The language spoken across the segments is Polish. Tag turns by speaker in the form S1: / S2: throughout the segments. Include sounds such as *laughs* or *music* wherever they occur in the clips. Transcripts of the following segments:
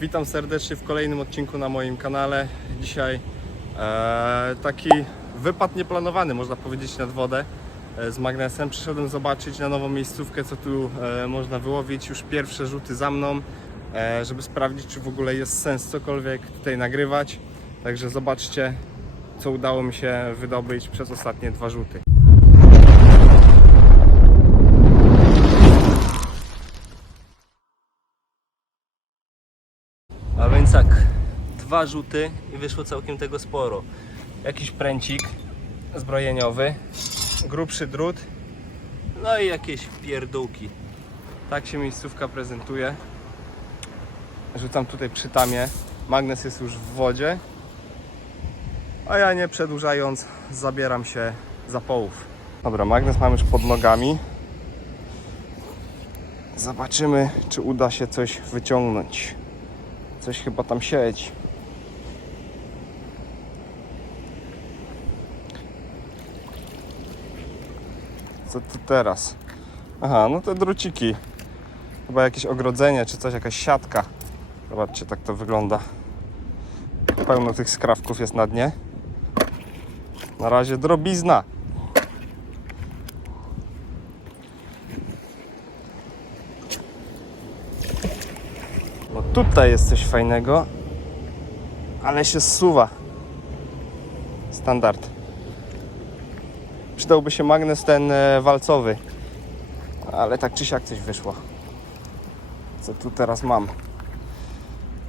S1: Witam serdecznie w kolejnym odcinku na moim kanale. Dzisiaj e, taki wypad nieplanowany, można powiedzieć, nad wodę e, z magnesem. Przyszedłem zobaczyć na nową miejscówkę, co tu e, można wyłowić. Już pierwsze rzuty za mną, e, żeby sprawdzić, czy w ogóle jest sens cokolwiek tutaj nagrywać. Także zobaczcie, co udało mi się wydobyć przez ostatnie dwa rzuty.
S2: A więc tak, dwa rzuty i wyszło całkiem tego sporo.
S1: Jakiś pręcik zbrojeniowy, grubszy drut.
S2: No i jakieś pierdółki.
S1: Tak się miejscówka prezentuje. Rzucam tutaj przy tamie. Magnes jest już w wodzie. A ja nie przedłużając, zabieram się za połów. Dobra, magnes mam już pod nogami. Zobaczymy, czy uda się coś wyciągnąć. Coś chyba tam siedzi. Co tu teraz? Aha, no te druciki. Chyba jakieś ogrodzenie czy coś, jakaś siatka. Zobaczcie, tak to wygląda. Pełno tych skrawków jest na dnie. Na razie drobizna. No tutaj jest coś fajnego, ale się zsuwa. Standard. Przydałby się magnes ten e, walcowy. Ale tak czy siak coś wyszło. Co tu teraz mam?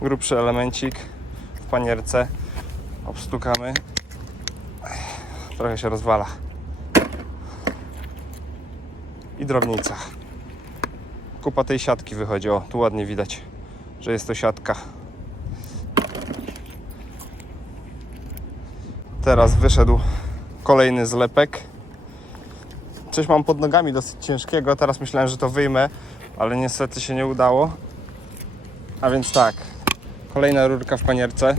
S1: Grubszy elemencik w panierce. Obstukamy. Trochę się rozwala. I drobnica. Kupa tej siatki wychodzi. O, tu ładnie widać, że jest to siatka. Teraz wyszedł kolejny zlepek. Coś mam pod nogami dosyć ciężkiego. Teraz myślałem, że to wyjmę, ale niestety się nie udało. A więc tak, kolejna rurka w panierce.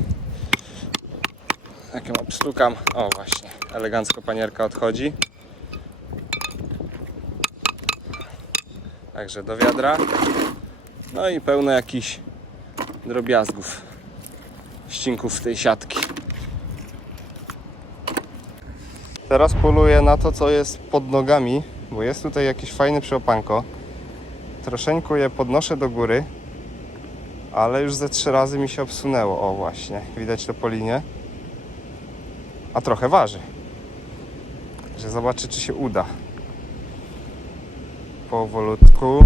S1: Jak ją obstukam, o właśnie, elegancko panierka odchodzi. Także do wiadra. No i pełno jakichś drobiazgów, ścinków tej siatki. Teraz poluję na to, co jest pod nogami, bo jest tutaj jakieś fajne przeopanko. Troszeczkę je podnoszę do góry, ale już ze trzy razy mi się obsunęło. O właśnie, widać to po linie. A trochę waży. Że zobaczę, czy się uda. Powolutku.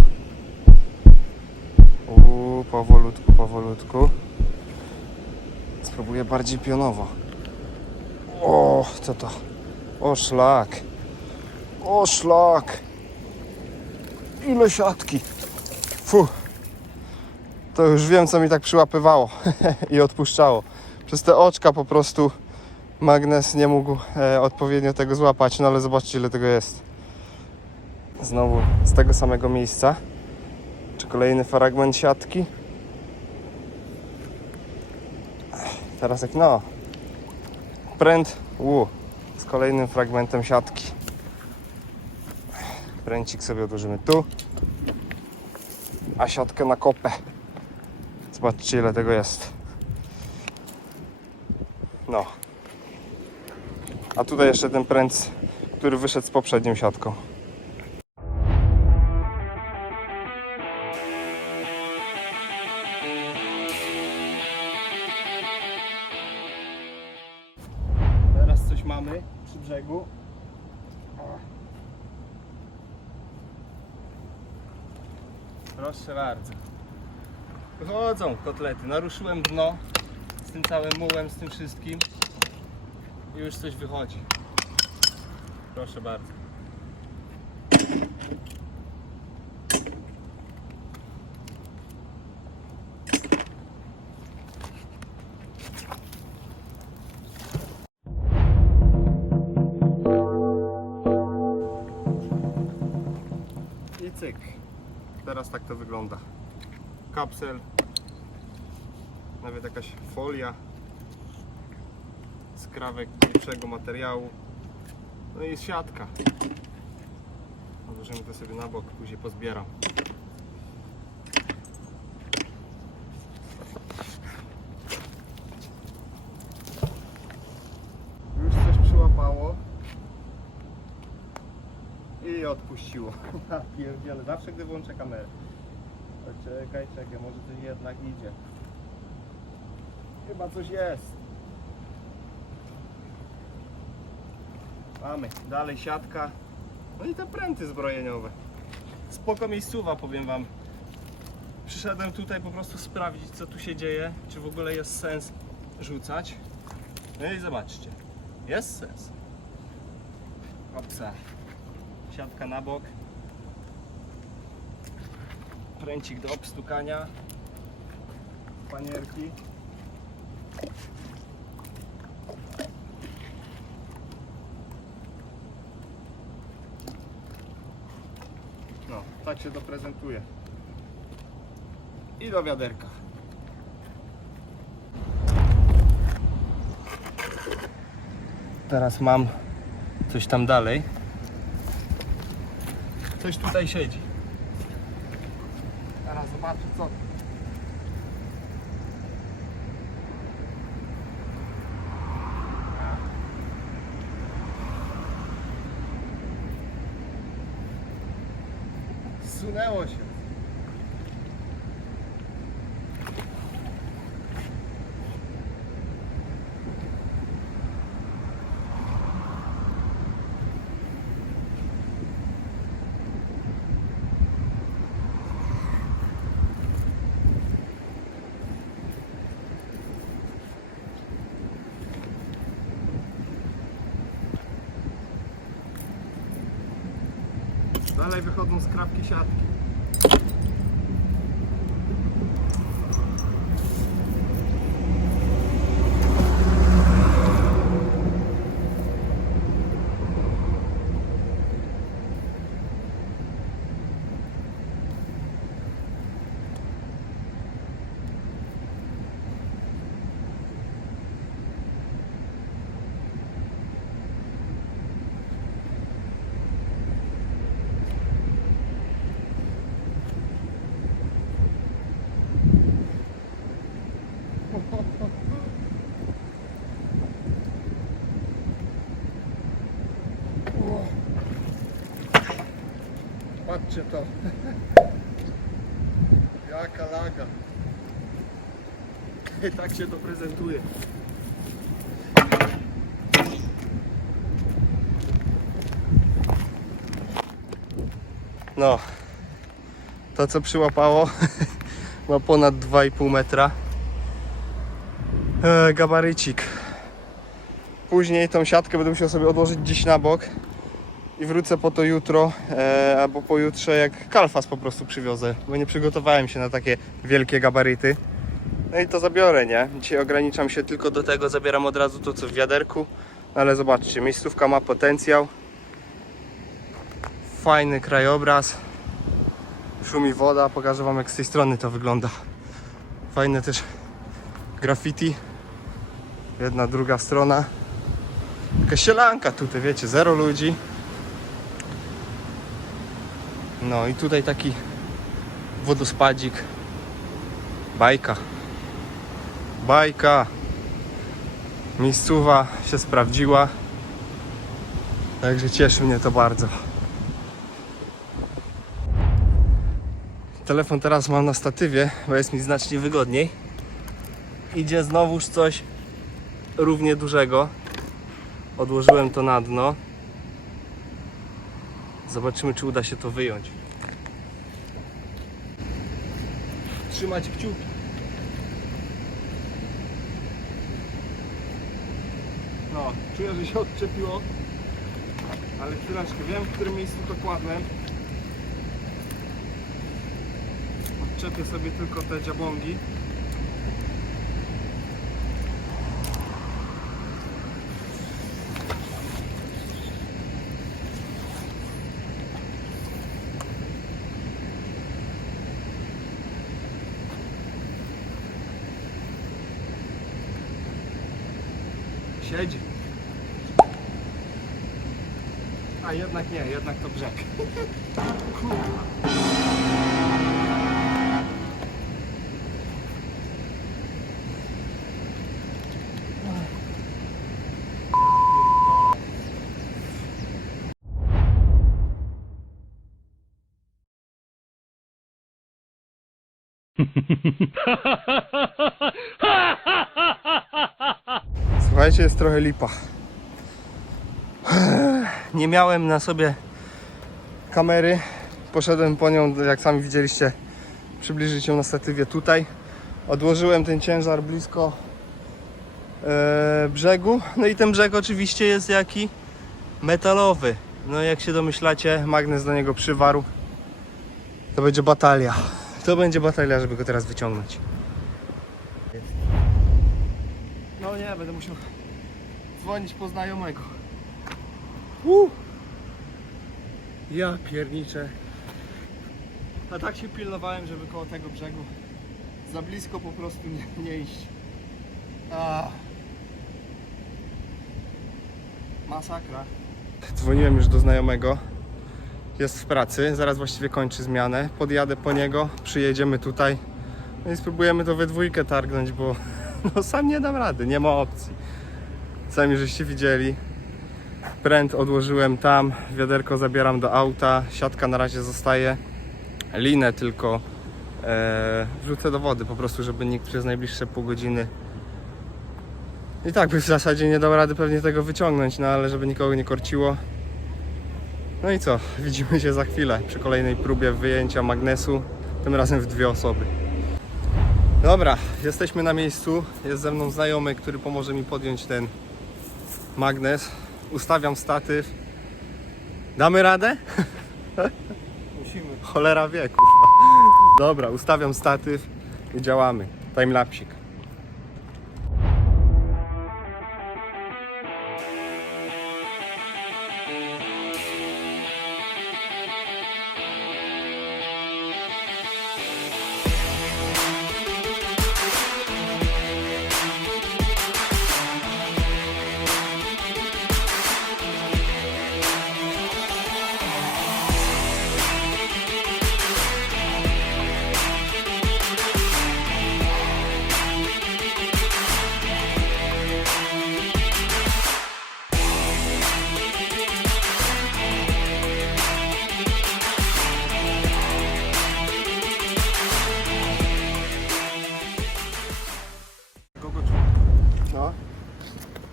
S1: Uuu, powolutku, powolutku. Spróbuję bardziej pionowo. O, co to? O szlak. O szlak. Ile siatki. Fu. To już wiem, co mi tak przyłapywało *laughs* i odpuszczało. Przez te oczka po prostu magnes nie mógł e, odpowiednio tego złapać, no ale zobaczcie, ile tego jest. Znowu z tego samego miejsca. Czy kolejny fragment siatki? Teraz jak no. Pręt. U kolejnym fragmentem siatki. Pręcik sobie odłożymy tu, a siatkę na kopę. Zobaczcie ile tego jest. No. A tutaj jeszcze ten pręt, który wyszedł z poprzednią siatką. Wychodzą kotlety. Naruszyłem dno z tym całym mułem, z tym wszystkim. I już coś wychodzi. Proszę bardzo. I cyk. Teraz tak to wygląda. Kapsel nawet jakaś folia skrawek lepszego materiału. No i siatka. Odłożymy to sobie na bok, później pozbieram. Już coś przyłapało i odpuściło. *laughs* Ja zawsze gdy włączę kamerę. Czekaj, czekaj, może to jednak idzie. Chyba coś jest. Mamy, dalej siatka. No i te pręty zbrojeniowe. Spoko miejscowa, powiem wam. Przyszedłem tutaj po prostu sprawdzić, co tu się dzieje, czy w ogóle jest sens rzucać. No i zobaczcie, jest sens. Opsa. Siatka na bok. Pręcik do obstukania. Panierki. No, tak się to prezentuje. I do wiaderka. Teraz mam coś tam dalej. Coś tutaj siedzi. Teraz zobaczę co. Zsunęło się. Dalej wychodzą skrawki siatki. Patrzcie to. *laughs* Jaka laga. *laughs* tak się to prezentuje. No, to co przyłapało *laughs* ma ponad 2,5 metra. E, gabarycik. Później tą siatkę będę musiał sobie odłożyć gdzieś na bok i wrócę po to jutro e, albo pojutrze jak kalfas po prostu przywiozę, bo nie przygotowałem się na takie wielkie gabaryty. No i to zabiorę, nie? Dzisiaj ograniczam się tylko do tego, zabieram od razu to co w wiaderku, no ale zobaczcie, miejscówka ma potencjał. Fajny krajobraz. Szumi woda, pokażę wam jak z tej strony to wygląda. Fajne też graffiti. Jedna, druga strona. Jakaś sielanka tutaj, wiecie, zero ludzi. No i tutaj taki wodospadzik. Bajka. Bajka. Miejscowa się sprawdziła. Także cieszy mnie to bardzo. Telefon teraz mam na statywie, bo jest mi znacznie wygodniej. Idzie znowuż coś równie dużego. Odłożyłem to na dno. Zobaczymy, czy uda się to wyjąć. Trzymać kciuki. No, czuję, że się odczepiło. Ale chwileczkę, wiem w którym miejscu to kładłem. Odczepię sobie tylko te dziabągi. siedzi. A jednak nie, jednak to brzeg. *laughs* Kurwa. ha ha ha ha ha Słuchajcie, jest trochę lipa. *sighs*
S2: Nie miałem na sobie
S1: Kamery. Poszedłem po nią, jak sami widzieliście, przybliżyć ją na statywie tutaj. Odłożyłem ten ciężar blisko
S2: e, brzegu. No i ten brzeg oczywiście jest jaki? Metalowy. No jak się domyślacie,
S1: magnes do niego przywarł. To będzie batalia. To będzie batalia, żeby go teraz wyciągnąć. No nie, będę musiał dzwonić po znajomego. Uh! Ja pierniczę. A tak się pilnowałem, żeby koło tego brzegu za blisko po prostu nie, nie iść. Masakra. Dzwoniłem już do znajomego. Jest w pracy, zaraz właściwie kończy zmianę. Podjadę po niego, przyjedziemy tutaj. No i spróbujemy to we dwójkę targnąć, bo *laughs* no, sam nie dam rady, nie ma opcji. Sami żeście widzieli. Pręt odłożyłem tam, wiaderko zabieram do auta, siatka na razie zostaje. Linę tylko e, wrzucę do wody po prostu, żeby nikt przez najbliższe pół godziny i tak by w zasadzie nie dał rady pewnie tego wyciągnąć, no ale żeby nikogo nie korciło. No i co? *laughs* Widzimy się za chwilę przy kolejnej próbie wyjęcia magnesu, tym razem w dwie osoby. Dobra, jesteśmy na miejscu. Jest ze mną znajomy, który pomoże mi podjąć ten magnes. Ustawiam statyw. Damy radę?
S2: musimy.
S1: Cholera wie, kurwa. Dobra, ustawiam statyw i działamy. Timelapsik.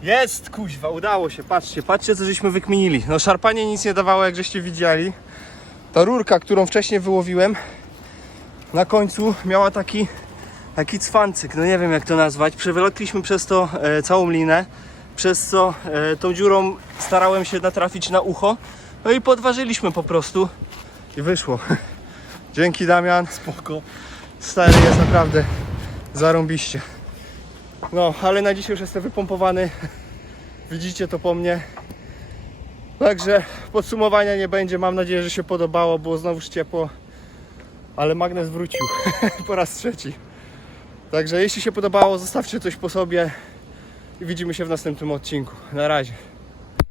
S1: Jest, kuźwa, udało się, patrzcie, patrzcie co żeśmy wykminili. No szarpanie nic nie dawało, jak żeście widzieli. Ta rurka, którą wcześniej wyłowiłem, na końcu miała taki, taki cwancyk, no nie wiem jak to nazwać. Przewlekliśmy przez to e, całą linę, przez co e, tą dziurą starałem się natrafić na ucho. No i podważyliśmy po prostu i wyszło. *laughs* Dzięki Damian. Spoko. Stary jest naprawdę zarąbiście. No, ale na dzisiaj już jestem wypompowany. *laughs* Widzicie to po mnie. Także podsumowania nie będzie. Mam nadzieję, że się podobało. Było znowuż ciepło. Ale magnes wrócił *laughs* po raz trzeci. Także jeśli się podobało, zostawcie coś po sobie i widzimy się w następnym odcinku. Na razie.